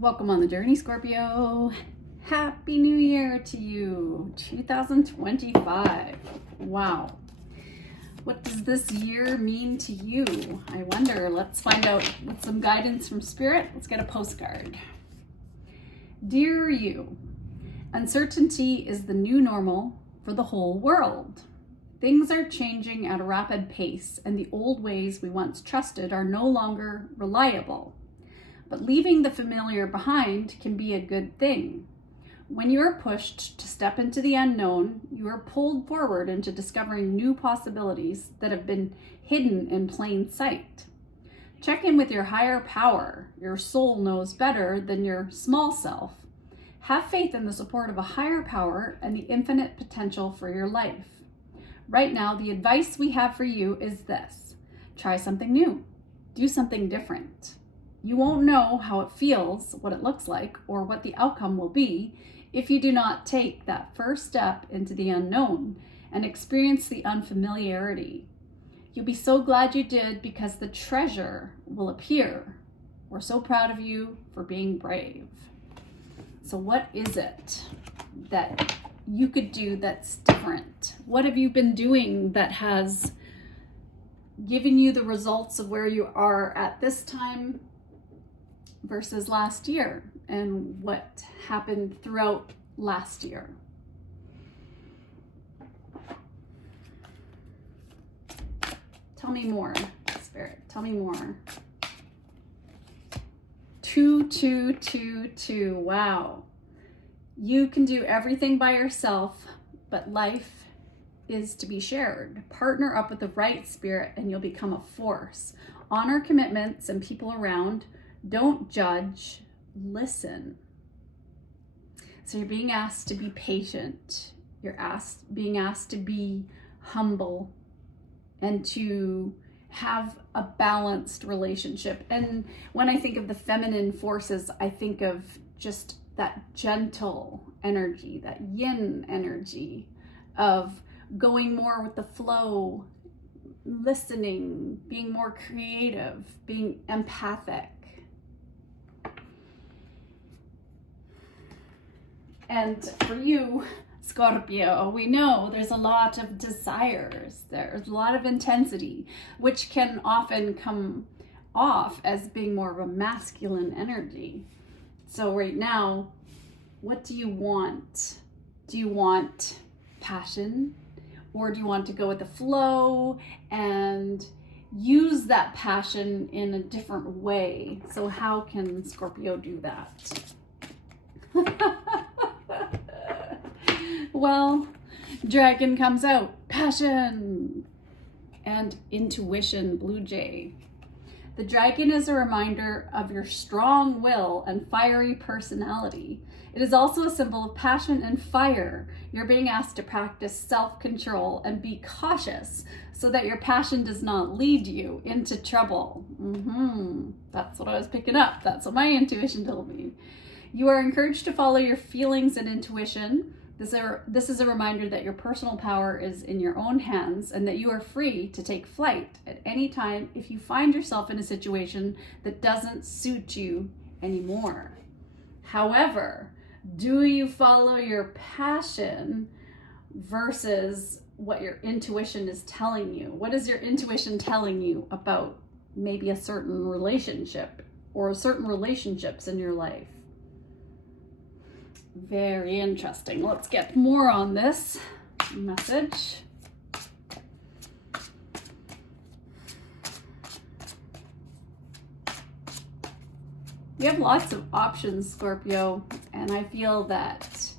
Welcome on the journey, Scorpio. Happy New Year to you, 2025. Wow. What does this year mean to you? I wonder. Let's find out with some guidance from Spirit. Let's get a postcard. Dear you, uncertainty is the new normal for the whole world. Things are changing at a rapid pace, and the old ways we once trusted are no longer reliable. But leaving the familiar behind can be a good thing. When you are pushed to step into the unknown, you are pulled forward into discovering new possibilities that have been hidden in plain sight. Check in with your higher power. Your soul knows better than your small self. Have faith in the support of a higher power and the infinite potential for your life. Right now, the advice we have for you is this: try something new, do something different. You won't know how it feels, what it looks like, or what the outcome will be if you do not take that first step into the unknown and experience the unfamiliarity. You'll be so glad you did because the treasure will appear. We're so proud of you for being brave. So what is it that you could do that's different? What have you been doing that has given you the results of where you are at this time versus last year, and what happened throughout last year? Tell me more, Spirit. Tell me more. 2, 2, 2, 2. Wow. You can do everything by yourself, but life is to be shared. Partner up with the right spirit and you'll become a force. Honor commitments and people around. Don't judge, listen. So you're being asked to be patient. You're being asked to be humble and to have a balanced relationship. And when I think of the feminine forces, I think of just that gentle energy, that yin energy of going more with the flow, listening, being more creative, being empathic. And for you, Scorpio, we know there's a lot of desires. There's a lot of intensity, which can often come off as being more of a masculine energy. So right now, what do you want? Do you want passion? Or do you want to go with the flow and use that passion in a different way? So how can Scorpio do that? Well, dragon comes out, passion, and intuition, blue jay. The dragon is a reminder of your strong will and fiery personality. It is also a symbol of passion and fire. You're being asked to practice self-control and be cautious so that your passion does not lead you into trouble. That's what I was picking up. That's what my intuition told me. You are encouraged to follow your feelings and intuition. This is a reminder that your personal power is in your own hands and that you are free to take flight at any time if you find yourself in a situation that doesn't suit you anymore. However, do you follow your passion versus what your intuition is telling you? What is your intuition telling you about maybe a certain relationship or certain relationships in your life? Very interesting. Let's get more on this message. You have lots of options, Scorpio, and I feel that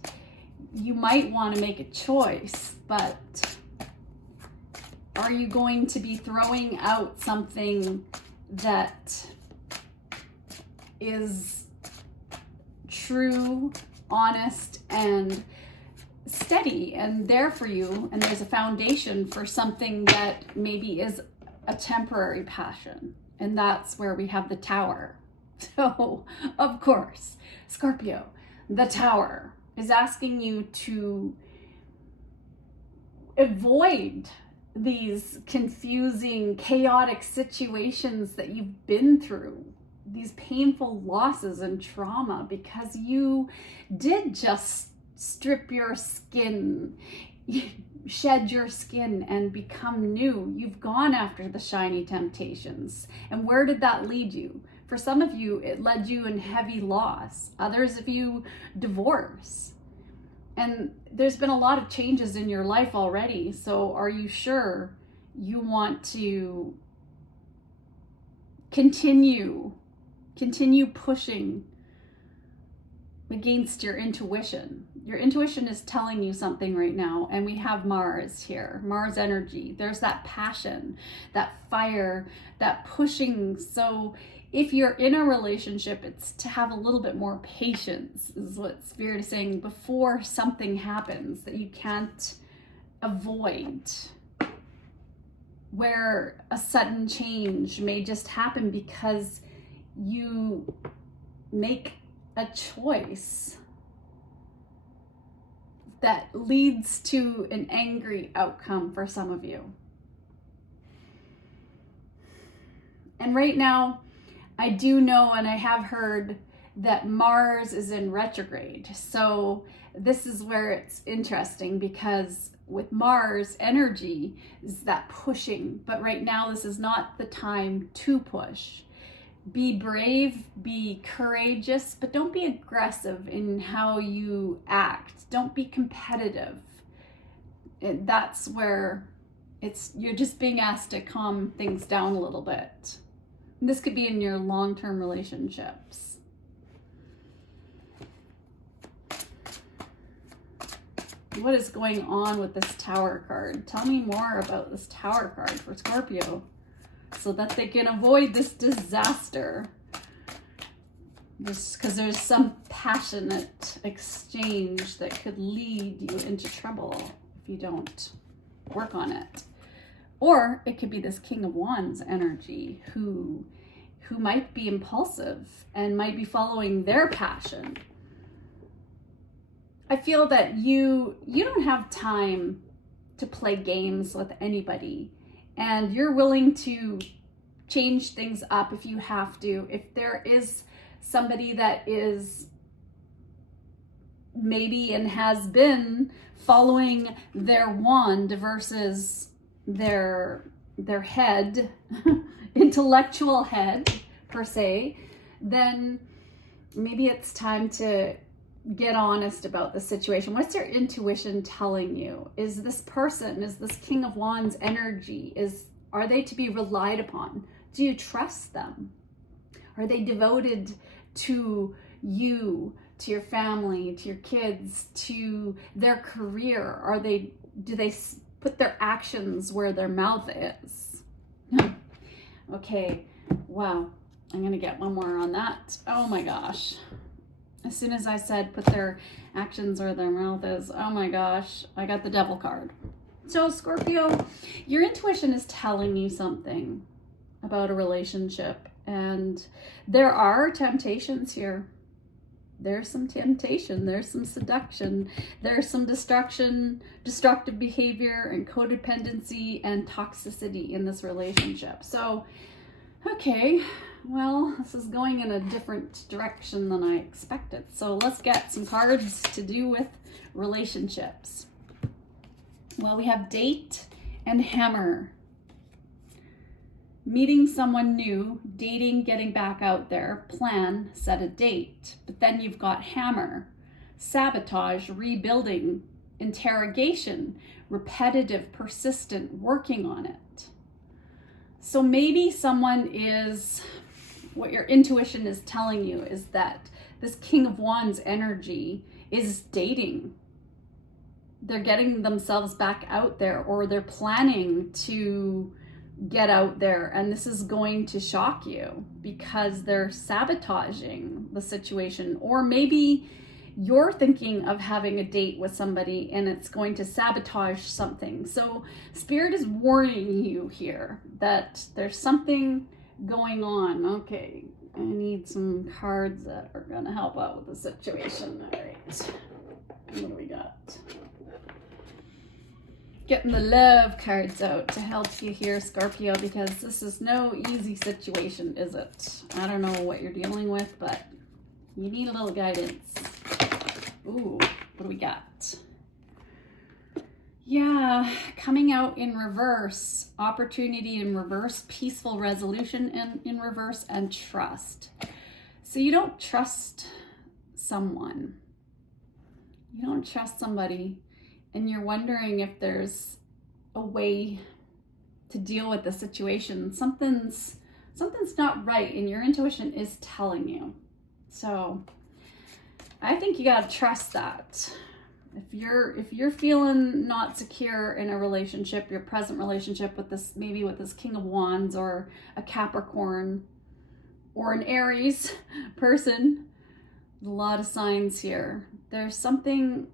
you might want to make a choice, but are you going to be throwing out something that is true, honest, and steady and there for you, and there's a foundation for something that maybe is a temporary passion? And that's where we have the Tower. So, of course, Scorpio, the Tower is asking you to avoid these confusing, chaotic situations that you've been through these painful losses and trauma because you did just strip your skin, shed your skin and become new. You've gone after the shiny temptations. And where did that lead you? For some of you, it led you in heavy loss. Others of you, divorce. And there's been a lot of changes in your life already. So are you sure you want to continue pushing against your intuition? Your intuition is telling you something right now, and we have Mars here, Mars energy. There's that passion, that fire, that pushing. So if you're in a relationship, it's to have a little bit more patience, is what Spirit is saying, before something happens that you can't avoid, where a sudden change may just happen because you make a choice that leads to an angry outcome for some of you. And right now, I do know, and I have heard, that Mars is in retrograde. So this is where it's interesting, because with Mars energy is that pushing, but right now this is not the time to push. Be brave, be courageous, but don't be aggressive in how you act. Don't be competitive. That's where you're just being asked to calm things down a little bit. This could be in your long-term relationships. What is going on with this Tower card? Tell me more about this Tower card for Scorpio, so that they can avoid this disaster. Just because there's some passionate exchange that could lead you into trouble if you don't work on it. Or it could be this King of Wands energy who might be impulsive and might be following their passion. I feel that you don't have time to play games with anybody, and you're willing to change things up if you have to. If there is somebody that is maybe and has been following their wand versus their head, intellectual head per se, then maybe it's time to get honest about the situation. What's your intuition telling you? Is this person, is this King of Wands energy, are they to be relied upon? Do you trust them? Are they devoted to you, to your family, to your kids, to their career? Do they put their actions where their mouth is? Okay, wow. I'm gonna get one more on that. Oh my gosh. As soon as I said put their actions where their mouth is, oh my gosh, I got the Devil card. So Scorpio, your intuition is telling you something about a relationship, and there are temptations here. There's some temptation, there's some seduction, there's some destructive behavior and codependency and toxicity in this relationship. So, okay, well, this is going in a different direction than I expected. So let's get some cards to do with relationships. Well, we have Date and Hammer. Meeting someone new, dating, getting back out there, plan, set a date. But then you've got Hammer, sabotage, rebuilding, interrogation, repetitive, persistent, working on it. So maybe someone is, what your intuition is telling you is that this King of Wands energy is dating. They're getting themselves back out there, or they're planning to get out there, and this is going to shock you because they're sabotaging the situation. Or maybe you're thinking of having a date with somebody and it's going to sabotage something. So Spirit is warning you here that there's something going on. Okay, I need some cards that are going to help out with the situation. All right, what do we got? Getting the love cards out to help you here, Scorpio, because this is no easy situation, is it? I don't know what you're dealing with, but you need a little guidance. Ooh, what do we got? Yeah, coming out in reverse, opportunity in reverse, peaceful resolution in reverse, and trust. So you don't trust someone. You don't trust somebody, and you're wondering if there's a way to deal with the situation. Something's not right, and your intuition is telling you. So I think you gotta trust that. If you're feeling not secure in a relationship, your present relationship with this, maybe with this King of Wands or a Capricorn or an Aries person, a lot of signs here. There's something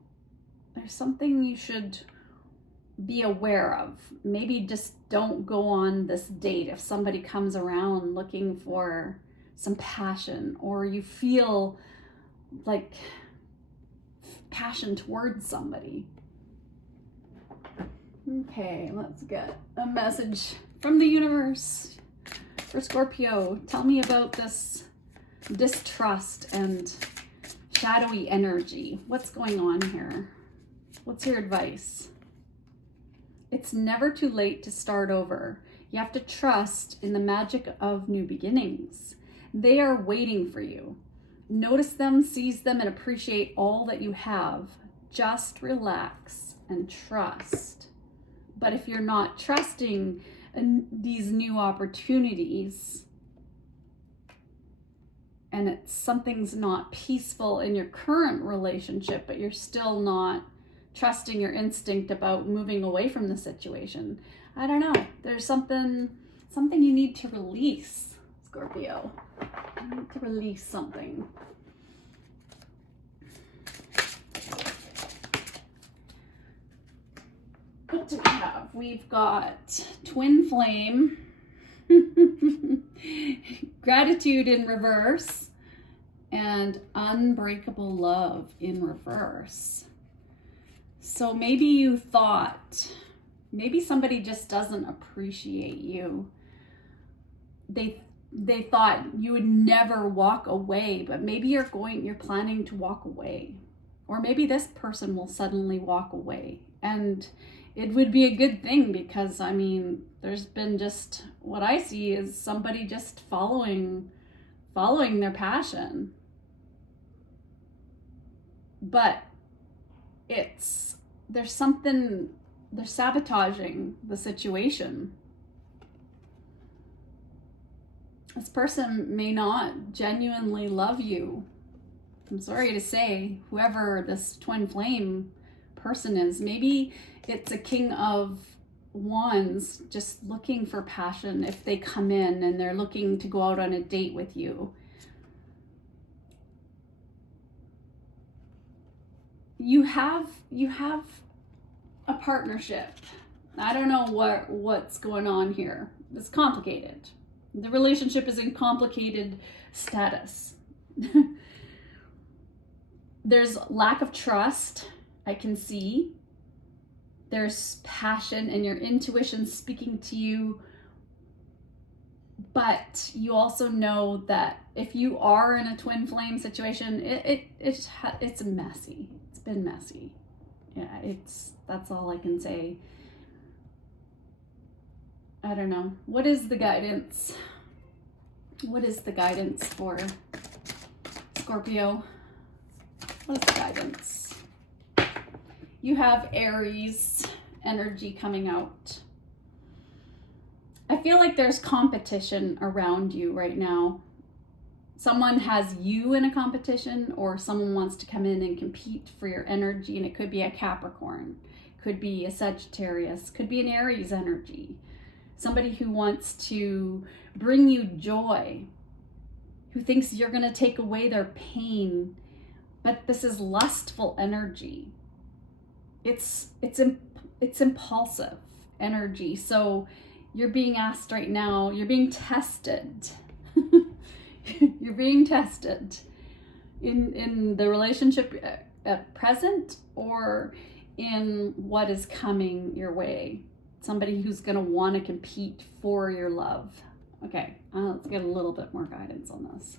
you should be aware of. Maybe just don't go on this date if somebody comes around looking for some passion, or you feel like passion towards somebody. Okay, let's get a message from the universe for Scorpio. Tell me about this distrust and shadowy energy. What's going on here? What's your advice? It's never too late to start over. You have to trust in the magic of new beginnings. They are waiting for you. Notice them, seize them, and appreciate all that you have. Just relax and trust. But if you're not trusting in these new opportunities, and something's not peaceful in your current relationship, but you're still not trusting your instinct about moving away from the situation, I don't know. There's something you need to release, Scorpio. You need to release something. What do we have? We've got Twin Flame, Gratitude in reverse, and Unbreakable Love in reverse. So maybe you thought, maybe somebody just doesn't appreciate you. They thought you would never walk away, but maybe you're planning to walk away. Or maybe this person will suddenly walk away. And it would be a good thing, because I mean, there's been just, what I see is somebody just following their passion. But they're sabotaging the situation. This person may not genuinely love you. I'm sorry to say, whoever this Twin Flame person is, maybe it's a King of Wands just looking for passion if they come in and they're looking to go out on a date with you. You have a partnership. I don't know what's going on here. It's complicated. The relationship is in complicated status. There's lack of trust, I can see. There's passion and your intuition speaking to you. But you also know that if you are in a twin flame situation, it's messy. It's been messy. Yeah, that's all I can say. I don't know. What is the guidance? What is the guidance for Scorpio? What is the guidance? You have Aries energy coming out. I feel like there's competition around you right now. Someone has you in a competition, or someone wants to come in and compete for your energy, and it could be a Capricorn, could be a Sagittarius, could be an Aries energy. Somebody who wants to bring you joy, who thinks you're going to take away their pain. But this is lustful energy. It's impulsive energy. So you're being asked right now, you're being tested. You're being tested in the relationship at present, or in what is coming your way. Somebody who's going to want to compete for your love. Okay, let's get a little bit more guidance on this.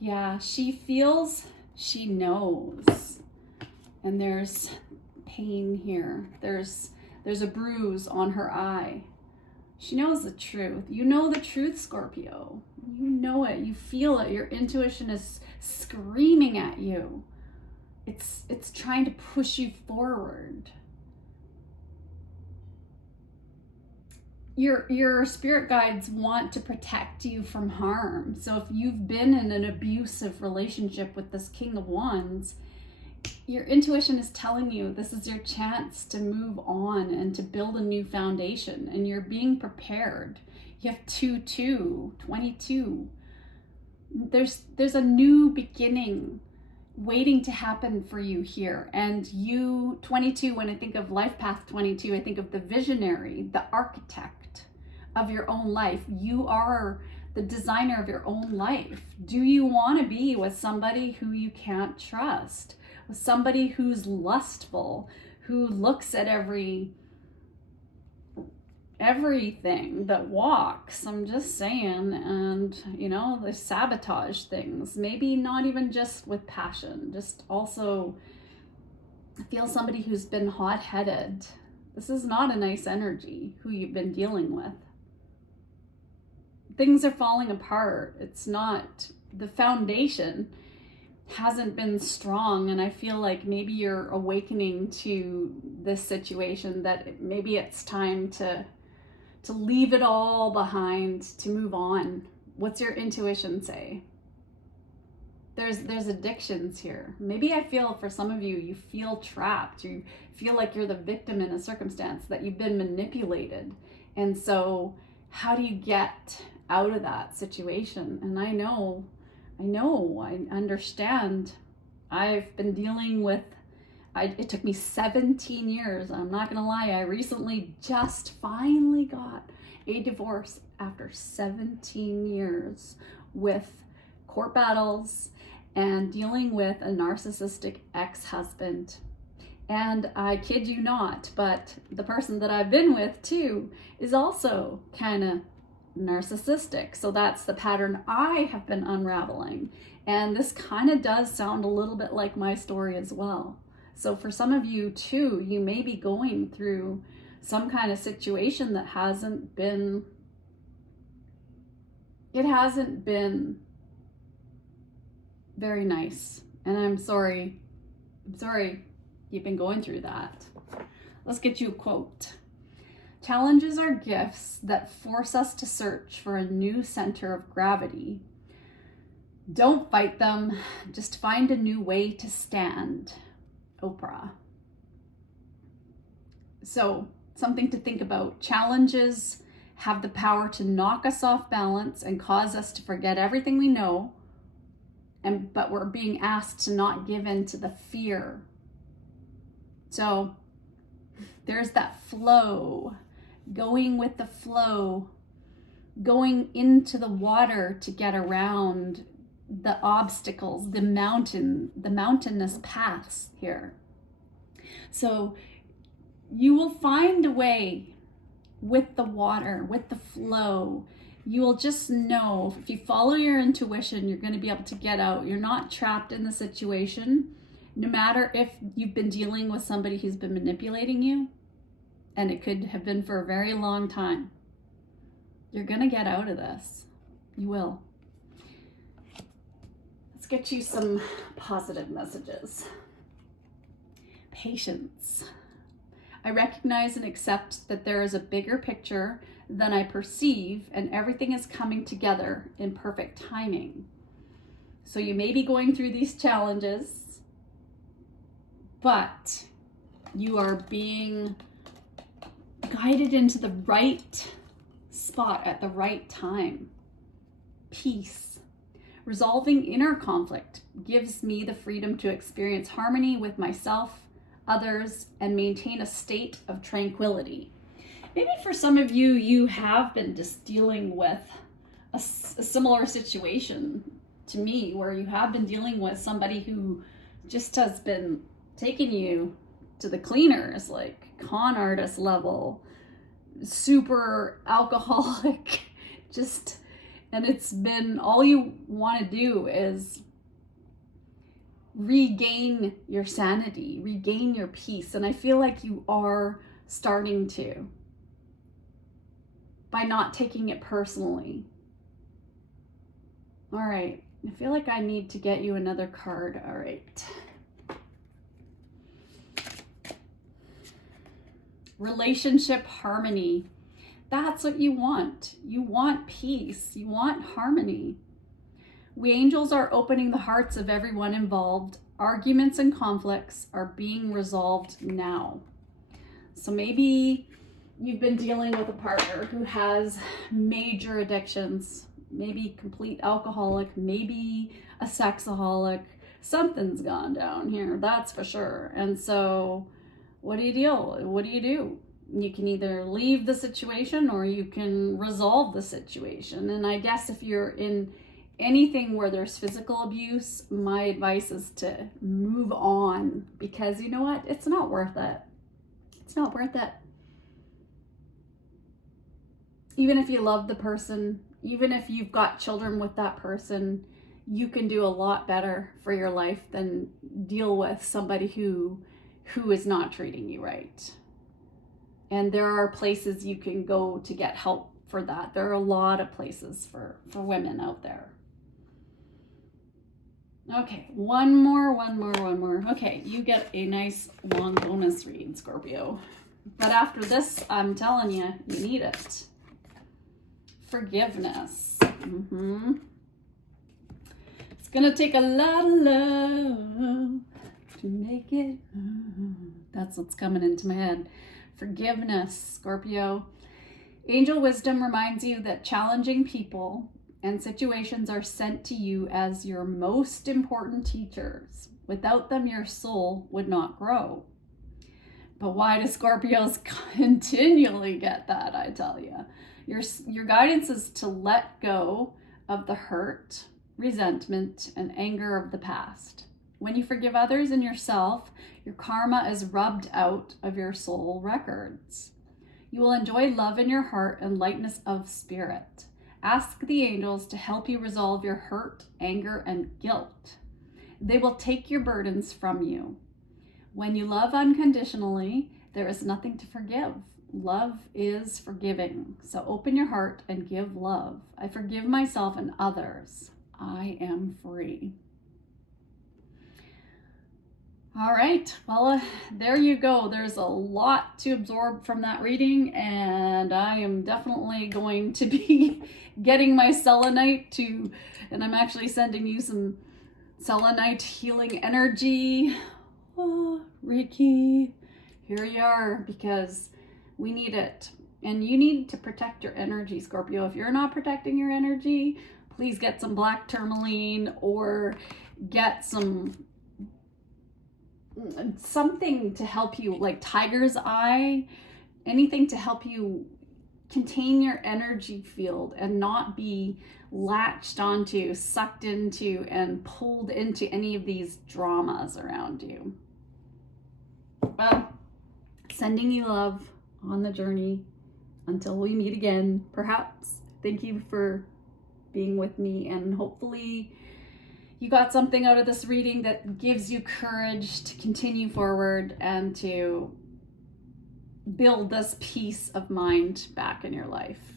Yeah, she feels, she knows. And there's pain here. There's a bruise on her eye. She knows the truth. You know the truth, Scorpio. You know it. You feel it. Your intuition is screaming at you. It's trying to push you forward. Your spirit guides want to protect you from harm. So if you've been in an abusive relationship with this King of Wands, your intuition is telling you this is your chance to move on and to build a new foundation, and you're being prepared. You have 22. There's a new beginning waiting to happen for you here. And you, 22, when I think of life path 22, I think of the visionary, the architect of your own life. You are the designer of your own life. Do you want to be with somebody who you can't trust? With somebody who's lustful, who looks at everything that walks? I'm just saying. And they sabotage things, maybe not even just with passion, just also I feel somebody who's been hot-headed. This is not a nice energy who you've been dealing with. Things are falling apart. It's not, the foundation hasn't been strong, and I feel like maybe you're awakening to this situation, that maybe it's time to leave it all behind, to move on. What's your intuition say? There's addictions here. Maybe I feel for some of you, you feel trapped. You feel like you're the victim in a circumstance, that you've been manipulated. And so how do you get out of that situation? And I understand. I've been dealing with, it took me 17 years. I'm not gonna lie, I recently just finally got a divorce after 17 years with court battles and dealing with a narcissistic ex-husband. And I kid you not, but the person that I've been with too is also kind of narcissistic. So that's the pattern I have been unraveling. And this kind of does sound a little bit like my story as well. So for some of you too, you may be going through some kind of situation that hasn't been very nice. And I'm sorry you've been going through that. Let's get you a quote. Challenges are gifts that force us to search for a new center of gravity. Don't fight them, just find a new way to stand. Oprah. So, something to think about. Challenges have the power to knock us off balance and cause us to forget everything we know, but we're being asked to not give in to the fear. So, there's that flow. Going with the flow, going into the water to get around the obstacles, the mountainous paths here. So you will find a way with the water, with the flow. You will just know, if you follow your intuition, you're going to be able to get out. You're not trapped in the situation, no matter if you've been dealing with somebody who's been manipulating you. And it could have been for a very long time. You're gonna get out of this. You will. Let's get you some positive messages. Patience. I recognize and accept that there is a bigger picture than I perceive, and everything is coming together in perfect timing. So you may be going through these challenges, but you are being guided into the right spot at the right time. Peace. Resolving inner conflict gives me the freedom to experience harmony with myself, others, and maintain a state of tranquility. Maybe for some of you, you have been just dealing with a similar situation to me where you have been dealing with somebody who just has been taking you to the cleaners, like con artist level, super alcoholic, just, and it's been all you want to do is regain your sanity, regain your peace. And I feel like you are starting to, by not taking it personally. All right, I feel like I need to get you another card. All right. Relationship harmony. That's what you want. You want peace. You want harmony. We angels are opening the hearts of everyone involved. Arguments and conflicts are being resolved now. So maybe you've been dealing with a partner who has major addictions, maybe complete alcoholic, maybe a sexaholic. Something's gone down here, that's for sure. And so what do you do? You can either leave the situation or you can resolve the situation. And I guess if you're in anything where there's physical abuse, my advice is to move on, because you know what? It's not worth it. It's not worth it. Even if you love the person, even if you've got children with that person, you can do a lot better for your life than deal with somebody who is not treating you right. And there are places you can go to get help for that. There are a lot of places for women out there. Okay, one more. Okay, you get a nice long bonus read, Scorpio. But after this, I'm telling you, you need it. Forgiveness. It's gonna take a lot of love to make it. That's what's coming into my head. Forgiveness, Scorpio. Angel wisdom reminds you that challenging people and situations are sent to you as your most important teachers. Without them, your soul would not grow. But why do Scorpios continually get that, I tell you? Your guidance is to let go of the hurt, resentment, and anger of the past. When you forgive others and yourself, your karma is rubbed out of your soul records. You will enjoy love in your heart and lightness of spirit. Ask the angels to help you resolve your hurt, anger, and guilt. They will take your burdens from you. When you love unconditionally, there is nothing to forgive. Love is forgiving. So open your heart and give love. I forgive myself and others. I am free. All right, well, there you go. There's a lot to absorb from that reading, and I am definitely going to be getting my selenite and I'm actually sending you some selenite healing energy. Oh, Reiki, here you are, because we need it. And you need to protect your energy, Scorpio. If you're not protecting your energy, please get some black tourmaline or get something to help you, like tiger's eye, anything to help you contain your energy field and not be latched onto, sucked into, and pulled into any of these dramas around you. Well, sending you love on the journey until we meet again, perhaps. Thank you for being with me, and hopefully you got something out of this reading that gives you courage to continue forward and to build this peace of mind back in your life.